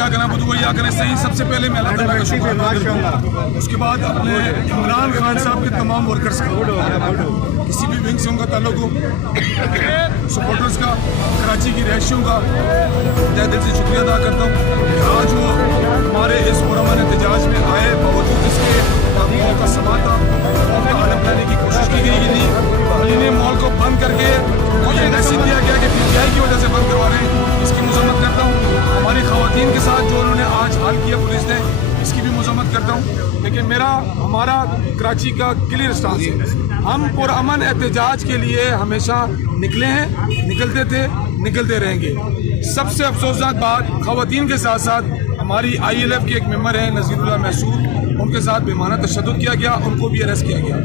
इय्याक नअबुदु व इय्याक नस्तईन, सबसे पहले मैं अल्लाह ताला का शुक्र अदा करता हूँ। उसके बाद अपने इमरान खान साहब के तमाम वर्कर्स का, किसी भी विंग से उनका ताल्लुक हो, सपोर्टर्स का, कराची की रहायशियों का तहे दिल से शुक्रिया अदा करता हूँ। आज वो हमारे इस पुरअमन एहतजाज में आए, बावजूद इसके मॉल का समा था, मॉल का आलम लाने की कोशिश की गई थी, इन्हें मॉल को बंद करके तो ये मैसेज दिया गया कि PTI की वजह से बंद करवा रहे हैं, इसकी मजम्मत करता हूँ। हमारी खवातीन के साथ जो उन्होंने आज हाल किया पुलिस ने, इसकी भी मजम्मत करता हूँ। लेकिन हमारा कराची का क्लियर स्टांस है, हम पुरअमन एहतजाज के लिए हमेशा निकले हैं, निकलते थे, निकलते रहेंगे। सबसे अफसोसनाक बात, खवातीन के साथ साथ हमारी ILF के एक मेंबर हैं नज़ीरुल्लाह महसूद, उनके साथ बेमाना तशद्दुद किया गया, उनको भी अरेस्ट किया गया।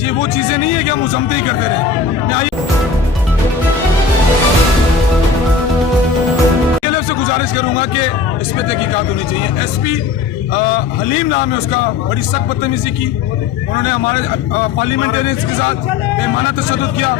ये वो चीज़ें नहीं है कि हम मुजम्मत ही करते रहे। ILF से गुजारिश करूंगा कि इस पर तहकीकात होनी चाहिए। SP हलीम नाम है उसका, बड़ी सख्त बदतमीजी की, उन्होंने हमारे पार्लियामेंटेरियंस के साथ बेमाना तशद्दुद किया,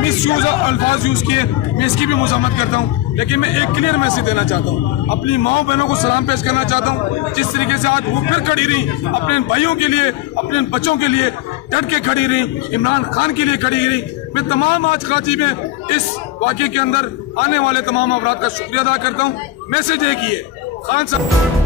मिसयूज अल्फाज यूज़ किए, मैं इसकी भी मजम्मत करता हूँ। लेकिन मैं एक क्लियर मैसेज देना चाहता हूँ, अपनी माओ बहनों को सलाम पेश करना चाहता हूँ। जिस तरीके से आज वो फिर खड़ी रही, अपने भाइयों के लिए, अपने बच्चों के लिए डट के खड़ी रही, इमरान खान के लिए खड़ी रही। मैं तमाम आज कराची में इस वाक़े के अंदर आने वाले तमाम अफराद का शुक्रिया अदा करता हूँ। मैसेज एक ही है, खान साहब